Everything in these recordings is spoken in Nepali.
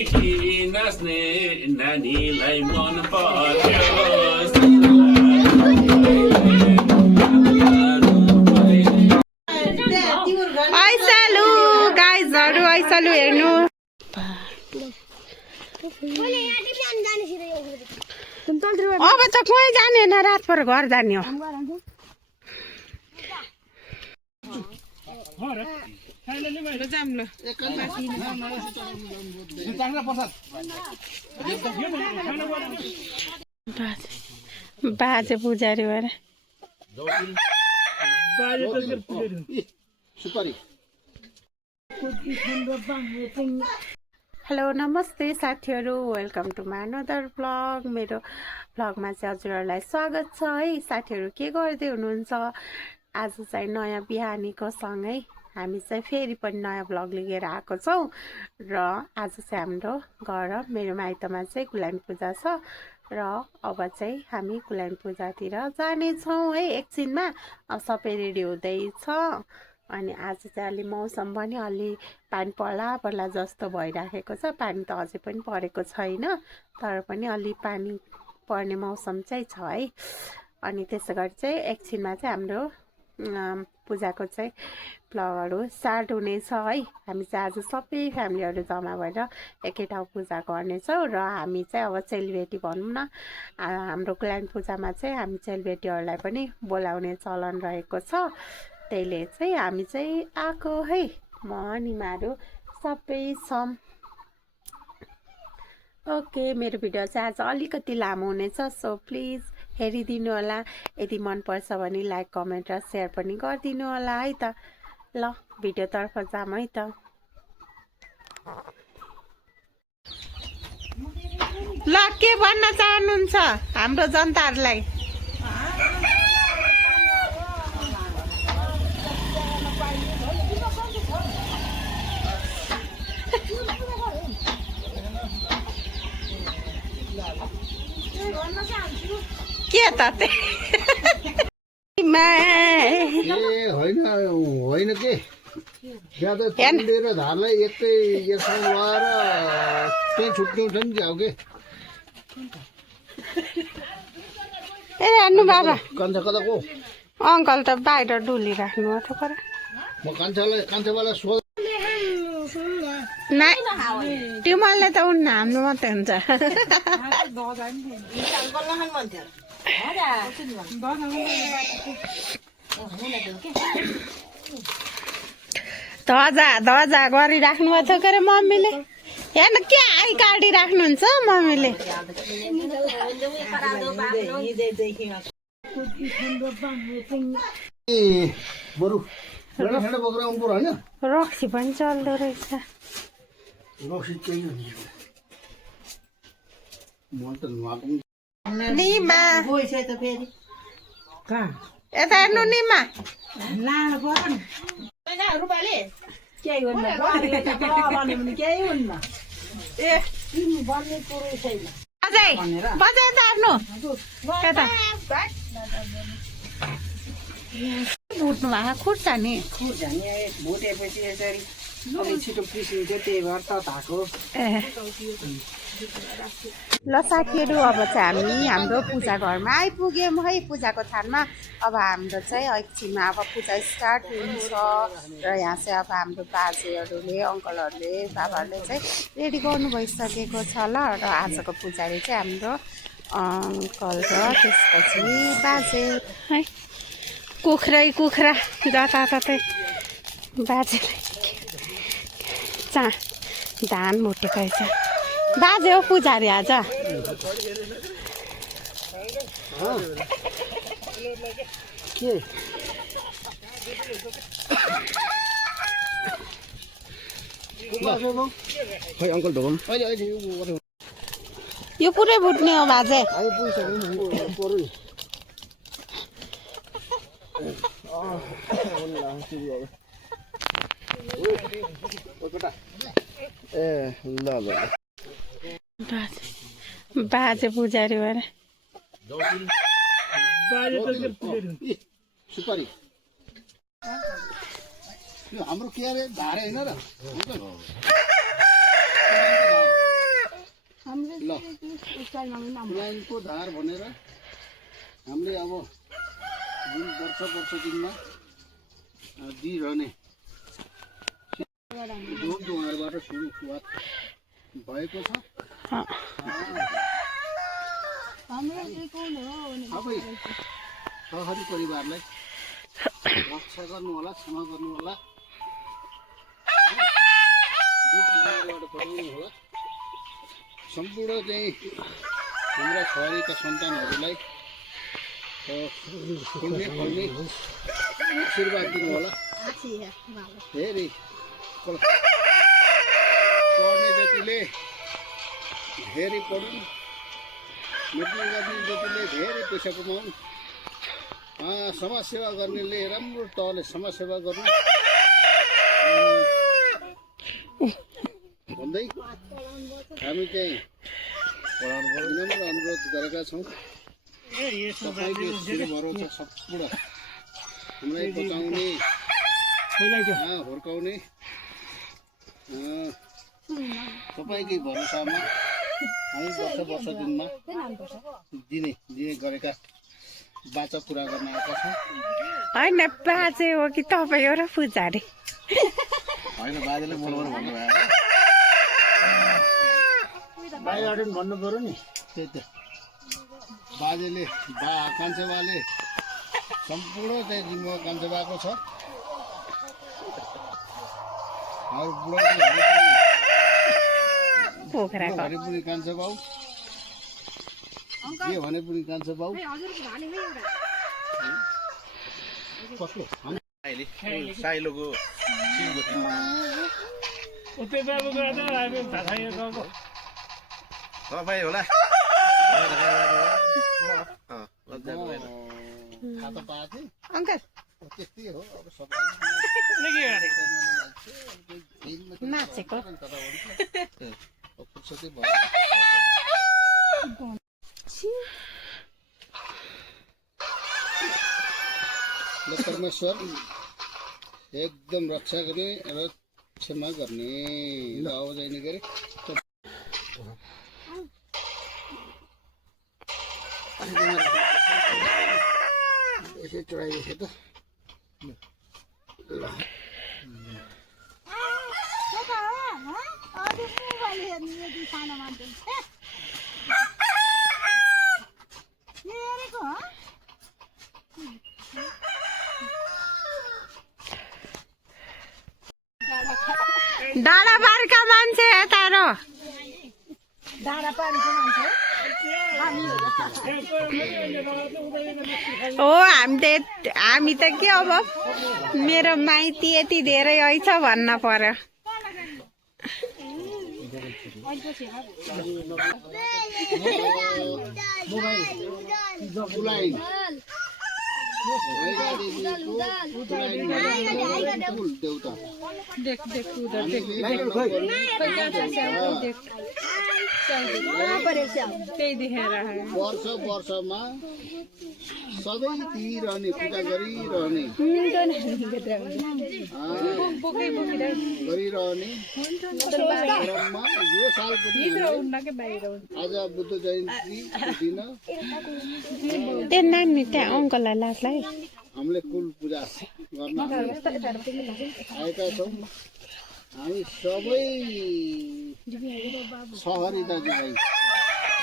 केटी नाच्ने नानीलाई मन पर्यो आइसालु गाइजहरु आइसालु हेर्नु अब त कहीँ जाने न रात पर घर जाने हो बाजे पुजारी भएर हेलो नमस्ते साथीहरू welcome to my another blog मेरो ब्लगमा चाहिँ हजुरहरूलाई स्वागत छ है साथीहरू के गर्दै हुनुहुन्छ आज चाहिँ नयाँ बिहानीको सँगै हामी चाहिँ फेरि पनि नयाँ ब्लग लिएर आएको छौँ र आज चाहिँ हाम्रो घर मेरो माइतमा चाहिँ कुलामी पूजा छ र अब चाहिँ हामी कुलामी पूजातिर जानेछौँ है एकछिनमा अब सबै रेडी हुँदैछ अनि आज चाहिँ अलि मौसम पनि अलि पानी पर्ला पर्ला जस्तो भइराखेको छ पानी त अझै पनि परेको छैन तर पनि अलि पानी पर्ने मौसम चाहिँ छ है अनि त्यसै गरी चाहिँ एकछिनमा चाहिँ हाम्रो पूजाको चाहिँ भ्लगहरू स्टार्ट हुनेछ है हामी चाहिँ आज सबै फ्यामिलीहरू जम्मा भएर एकै ठाउँ पूजा गर्नेछौँ र हामी चाहिँ अब चेलीबेटी भनौँ न हाम्रो कुलामी पूजामा चाहिँ हामी चेलीबेटीहरूलाई पनि बोलाउने चलन रहेको छ त्यहीले चाहिँ हामी चाहिँ आएको है म निमाहरू सबै छौँ ओके मेरो भिडियो चाहिँ आज अलिकति लामो हुनेछ सो प्लिज हेरिदिनु होला यदि मनपर्छ भने लाइक कमेन्ट र सेयर पनि गरिदिनु होला है त ल भिडियोतर्फ जाऊँ है त ल के भन्न चाहनुहुन्छ हाम्रो जनताहरूलाई के त होइन के ज्यादा लिएर धारलाई एकै यसमा लगाएर त्यहीँ छुट्याउँछ नि झ्याउ के ए हेर्नु बाबा कान्छा कता को अङ्कल त बाहिर डुलिराख्नु हो थोकर म कान्छावाला सोध नाइ ट्युमरले त उन्न हाम्रो मात्रै हुन्छ धजा गरिराख्नु भएको थियो के अरे मम्मीले हेर्नु के आई काटिराख्नुहुन्छ मम्मीले बरु बोकेर आउनु पर्यो होइन रक्सी पनि चल्दो रहेछ रक्सी चाहिँ म त नुहाएको निमा यता हेर्नु निमा बजाइ बजाइ त आफ्नो यता भुट्नु भएको खुट्छ नि भुटेपछि यसरी अलिक छिटो पिसिन्छ त्यही भएर तताएको ल साथीहरू अब चाहिँ हामी हाम्रो पूजा घरमा आइपुग्यौँ है पूजाको थानमा अब हाम्रो चाहिँ एकछिनमा अब पूजा स्टार्ट हुन्छ र यहाँ चाहिँ अब हाम्रो बाजेहरूले अङ्कलहरूले बाबाहरूले चाहिँ रेडी गर्नु भइसकेको छ ल र आजको पुजारी चाहिँ हाम्रो अङ्कल र त्यसपछि बाजे है कुखुरा जताततै बाजेले धान भुटेको रहेछ बाजे हो पुजारी आज अङ्कल ढोकम यो पुरै भुट्ने हो बाजे बाजे पुजारी भएर सुपारी हाम्रो के अरे धारे होइन र लाइनको धार भनेर हामीले अब जुन वर्ष दिनमा दिइरहने उहाँहरूबाट सुरुवात भएको छ। सबै सहरी परिवारलाई रक्षा गर्नु होला, क्षमा गर्नु होला, दुःख बिमारबाट बचाउनु होला। सम्पूर्ण चाहिँ हाम्रा सहरीका सन्तानहरूलाई फुल्ने फल्ने आशीर्वाद दिनु होला। धेरै पढ्ने जतिले धेरै पढुन्, मृत्यु गर्ने जतिले धेरै पैसा कमाउन्, समाजसेवा गर्नेले राम्रो तहले समाजसेवा गर्नु भन्दै हामी चाहिँ विनम्र अनुरोध गरेका छौँ। तपाईँको शिर भरोसा सम्पूर्ण हामीलाई बचाउने, हुर्काउने तपाईँकै भरोसामा हामी वर्ष दिनमा दिने गरेका बाचा पुरा गर्न आएका छौँ। होइन बाजे हो कि तपाईँ हो र पुजारी? होइन, बाजेले बोलाउनु भन्नुभयो, बाहिर भन्नु पऱ्यो नि। त्यही त बाजेले कान्छेबाले सम्पूर्ण चाहिँ जिम्मा कान्छेबाको छ। अरू बुढो भने पनि कान्छे बाउ, जे भने पनि कान्छे बाउ। साइलोको तपाईँ होला खाता पाएको थिएँ अङ्कल त्यस्तै हो। अब नाचेको फुर्सदै भयो। परमेश्वर एकदम रक्षा गर्ने र क्षमा गर्ने। आवाज नै गरे यसै चढाइदिएको त ल। डाँडापारीका मान्छे यतारो हो। हामी त के अब मेरो माइती यति धेरै हैछ भन्न पर्यो। वर्षमा सबैतिर रहने पूजा गरिरहने यो साल आज बुद्ध जयन्ती दिन नानी त्यहाँ अङ्कललाई लाग्ला है। हामीले कुल पूजा गर्न आएका छौँ। हामी सबै सहरी दाजुभाइ,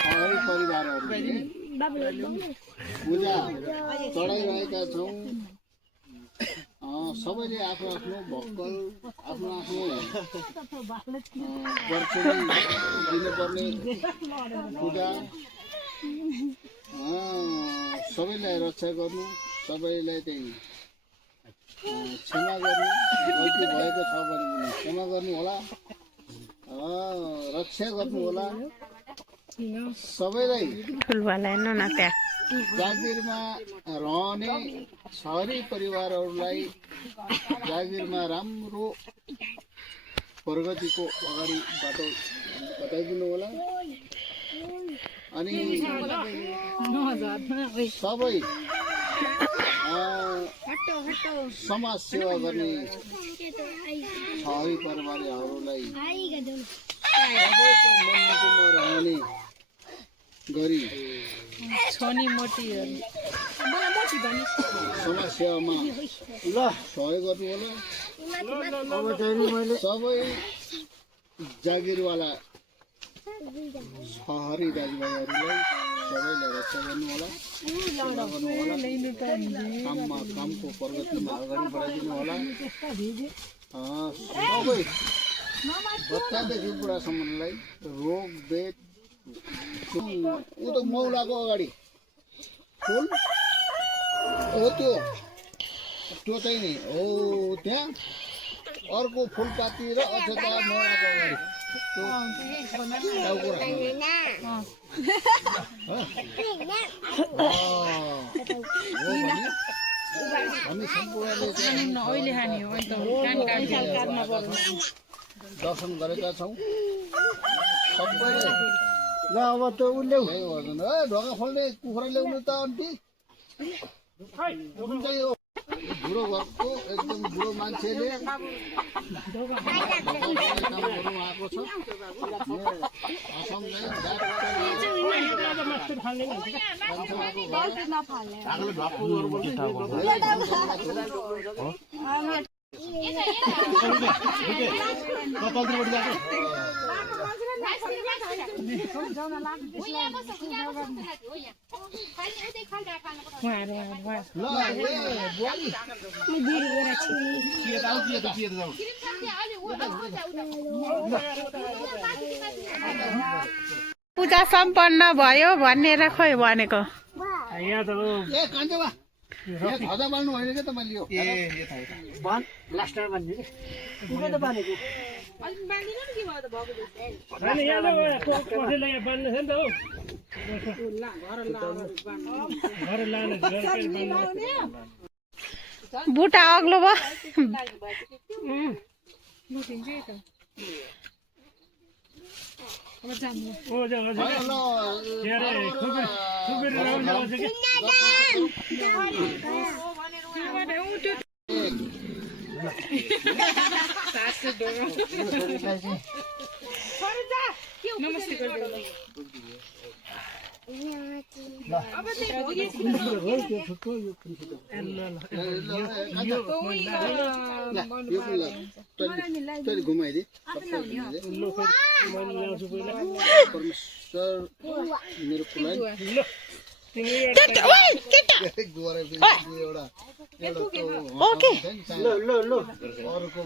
सहरी परिवारहरूले पूजा चढाइरहेका छौँ। सबैले आफ्नो आफ्नो भक्कल, आफ्नो आफ्नो वर्षनी दिनुपर्ने पूजा सबैलाई रक्षा गर्नु, सबैलाई चाहिँ क्षमा गर्नु, गल्ती भएको छ भने पनि क्षमा गर्नु होला, रक्षा गर्नु होला। सबैलाई जागिरमा रहने सहरी परिवारहरूलाई जागिरमा राम्रो प्रगतिको अगाडि बाटो बताइदिनु होला। अनि सबै समाज सेवा गर्ने सहरी परिवारहरूलाई सबैको मनमुटुमा रहने गरी समस्यामा ल सहयोग गर्नु होला सबै जागिरवाला सहरी दाजुभाइहरूलाई सबैलाई रक्षा गर्नु होला कामको प्रगतिमा अगाडि बढाइदिनु होला सबै बच्चादेखि बुढासम्मलाई रोग बेद ऊ त मौलाको अगाडि फुल हो त्यो चाहिँ नि हो त्यहाँ अर्को फुलपाती र अक्षता मौलाको अगाडि हामी सम्पूर्णले दर्शन गरेका छौँ सबैले ल अब त्यो उसले ढोका खोल्ने कुखुरा ल्याउनु त अन्टी कुन चाहिँ हो बुढो घरको एकदम बुढो मान्छेले काम गर्नु आएको छ पूजा सम्पन्न भयो भनेर खोइ भनेको खजा बाल्नु होइन क्या त मैले यो बुटा अग्लो भयो घुमाइदिए परमेश्वर मेरो कुलाई अर्को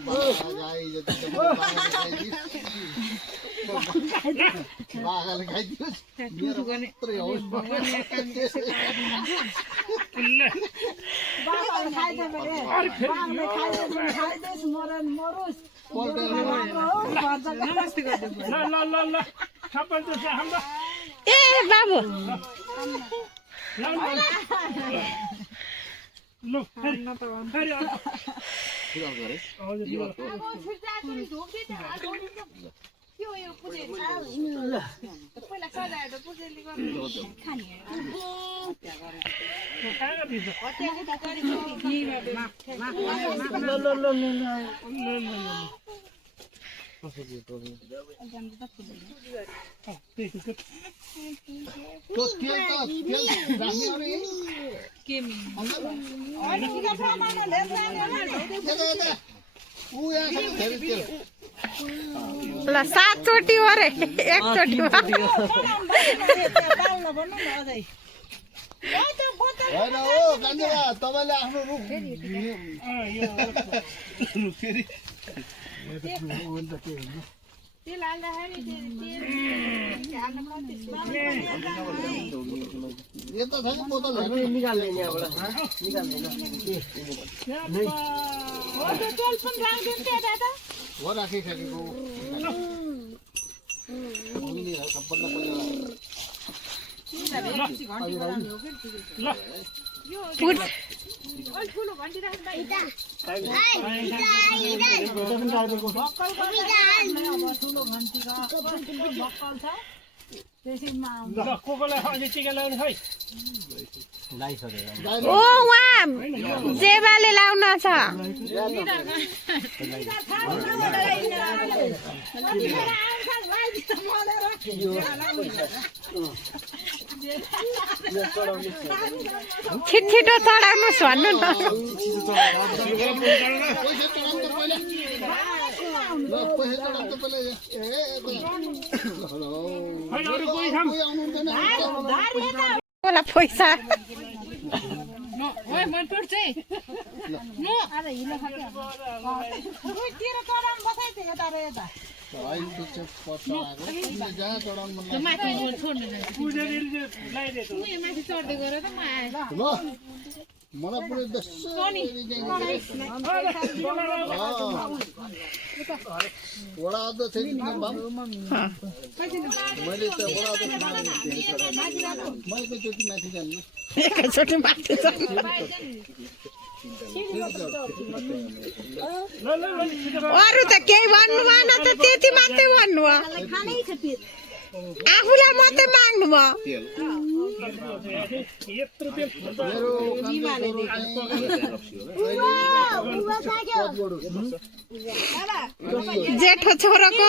बाघाले खाइदियोस् मेरो मात्रै होस् ए बाबु ल 7 चोटि हो रे एकचोटि होइन हो कान्छा तपाईँले आफ्नो रुख फेरि यता छ कि बोतल निकाल्दैन हो राखिसकेको सबभन्दा ओ वहाँ जेबाले लाउन छ छिटो चढाउनुहोस् भन्नु न होला पैसा मलाई पुरै वडा अध्यक्ष मैले त वडा मैले एकैचोटि माथि जान्नु एकैचोटि माथि अरू त केही भन्नु भएन त त्यति मात्रै भन्नु आफूलाई मात्रै माग्नु जेठो छोराको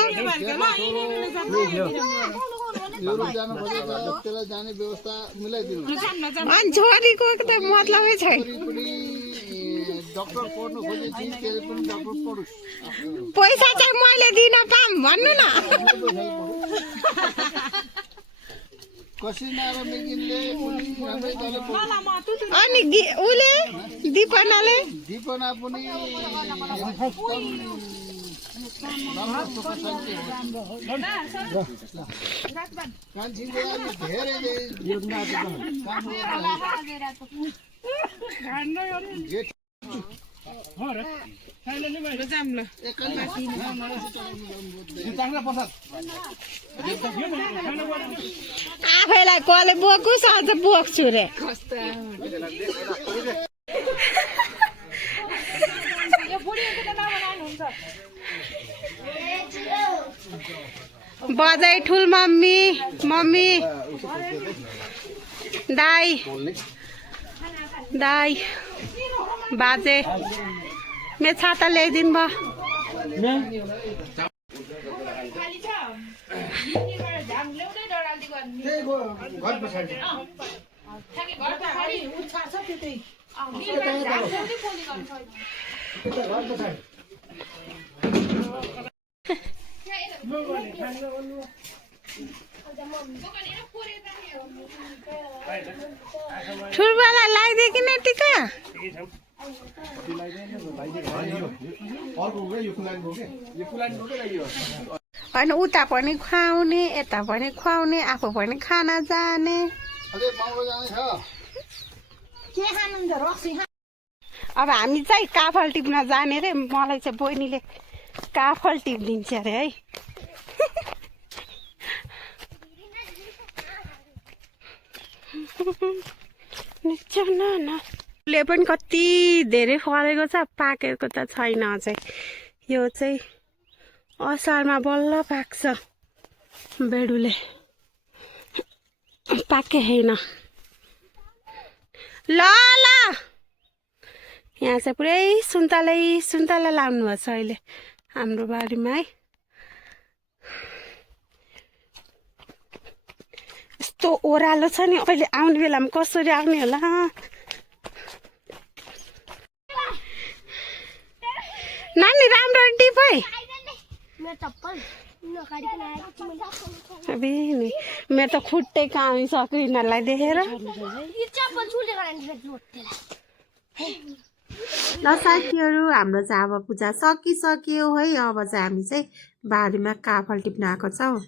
त्यसलाई जाने व्यवस्था मिलाइदिनु अनि छोरीको त मतलबै छैन डक्टर पढ्नु खोजेपछि त्यसले पनि डक्टर पढोस् पैसा चाहिँ मैले दिन पाऊँ भन्नु न कसिना र मेगिनले पनि राम्रै तले अनि उले दिपनाले दिपना पनि कान्छीले अलि धेरै आफैलाई कसले बोक्छु अझ बोक्छु रे बजाई ठुल मम्मी मम्मी दाई दाई बाजे मेरो छाता ल्याइदिनु भयो ठुलबाला लगाइदियो कि न टिका होइन उता पनि खुवाउने यता पनि खुवाउने आफू पनि खाना जाने अब हामी चाहिँ काफल टिप्न जाने रे मलाई चाहिँ बहिनीले काफल टिपिदिन्छ अरे है ले पनि कति धेरै फलेको छ पाकेको त छैन अझै यो चाहिँ असारमा बल्ल पाक्छ बेडुले पाके छैन ल ल यहाँ चाहिँ पुरै सुन्तला लाउनु भएको छ अहिले हाम्रो बारीमा है यस्तो ओह्रालो छ नि अहिले आउने बेलामा कसरी आउने होला नानी राम्रो टिप है मेरो त खुट्टै कामिसक्यो यिनीहरूलाई देखेर ल साथीहरू हाम्रो चाहिँ अब पूजा सकिसक्यो है अब चाहिँ हामी चाहिँ बारीमा काफल टिप्न आएको छौँ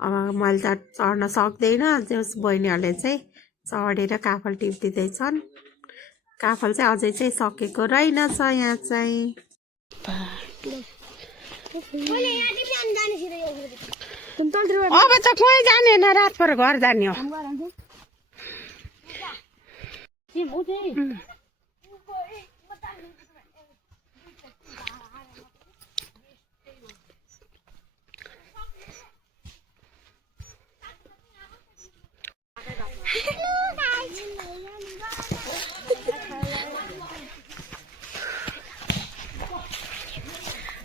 अब मैले त चढ्न सक्दैन जस बहिनीहरूले चाहिँ चढेर काफल टिपिदिँदैछन् काफल चाहिँ अझै चाहिँ सकेको रहेनछ यहाँ चाहिँ अब त कहीँ जाने होइन रात पर घर जाने हो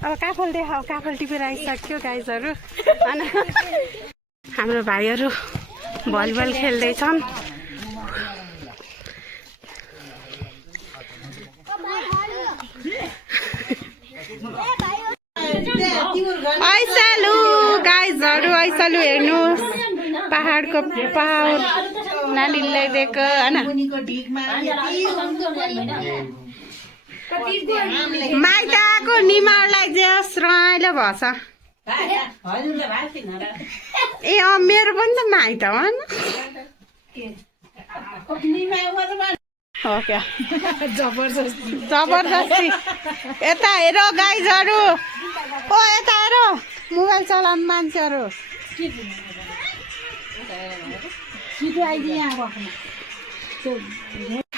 अब काफल देखाऊ काफल टिपेर आइसक्यो गाइजहरू अनि हाम्रो भाइहरू भलिबल खेल्दैछन् ऐसालु गाइजहरू ऐसालु हेर्नुहोस् पहाडको पहाड नानीलाई दिएको होइन माइत आएको निमालाई जस रमाइलो भएछ ए मेरो पनि त माइत हो हो क्या जबरजस्ती यता हेर गाइजहरू ओ यता हेर मोबाइल चलाउने मान्छेहरू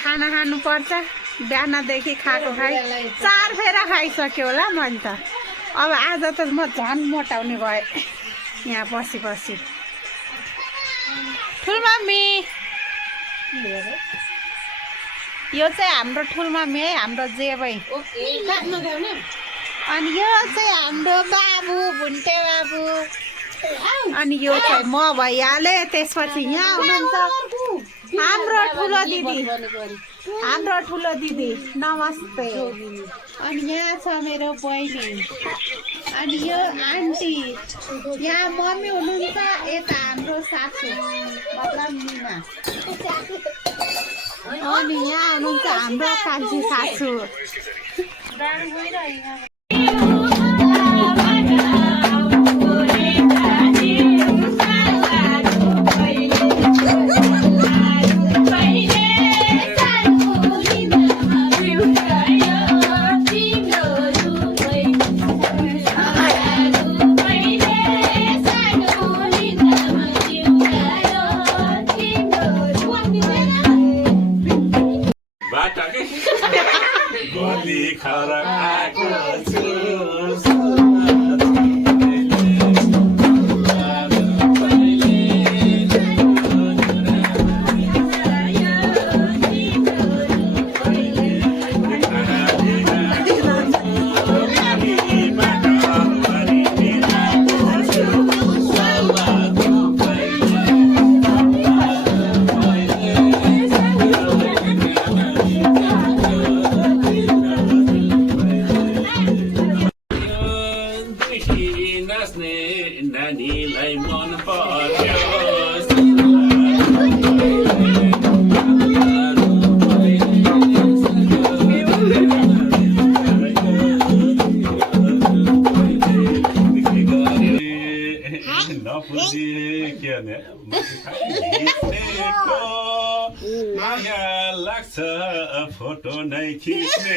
खाना खानु पर्छ बिहानदेखि खाएको खाइ 4 फेरा खाइसक्यो होला मैले त अब आज त म झन् मोटाउने भएँ यहाँ बसी बसी ठुलमम्मी यो चाहिँ हाम्रो ठुलमम्मी है हाम्रो जेबै अनि यो चाहिँ हाम्रो बाबु भुन्टे बाबु अनि यो चाहिँ म भइहालेँ त्यसपछि यहाँ हुनुहुन्छ हाम्रो ठुलो दिदी नमस्ते अनि यहाँ छ मेरो बहिनी अनि यो आन्टी यहाँ मम्मी हुनुहुन्छ यता हाम्रो सासू मतलब मिना अनि यहाँ हुनुहुन्छ हाम्रो कान्छी सासू गोली खराएको छु नानीलाई मन पर्यो नपुजी के भने माया लाग्छ फोटो नै खिच्ने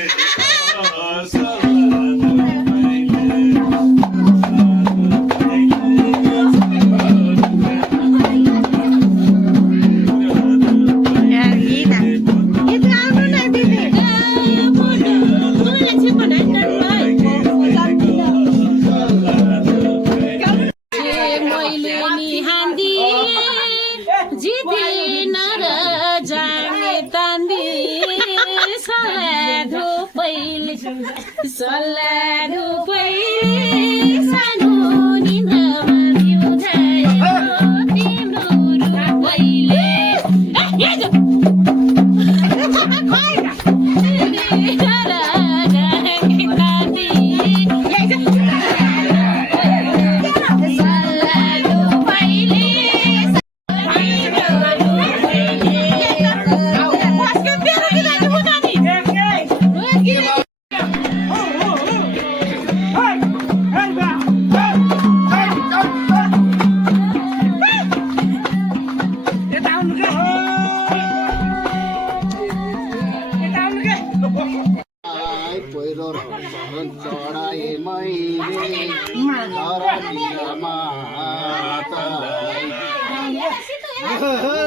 मैले